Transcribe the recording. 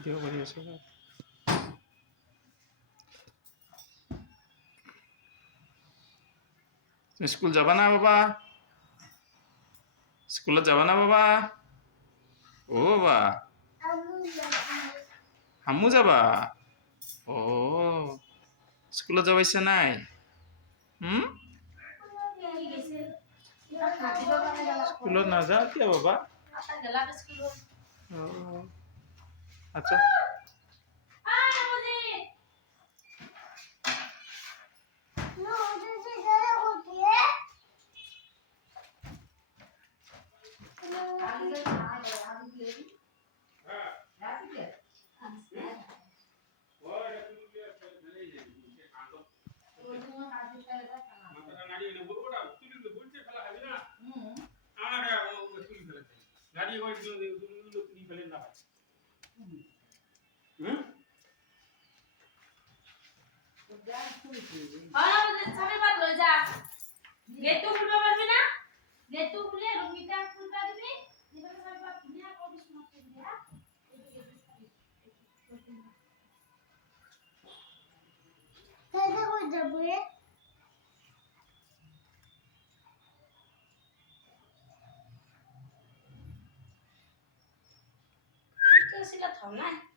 Video কৰি আছোঁ। School যাবা না বাবা? স্কুলত যাবা না বাবা? ও বাবা, হামু যাবা? ও স্কুলত যাব ইচ্ছা নাই? স্কুলত নাযাওঁ কিয় বাবা? আচ্ছা, Sila thau na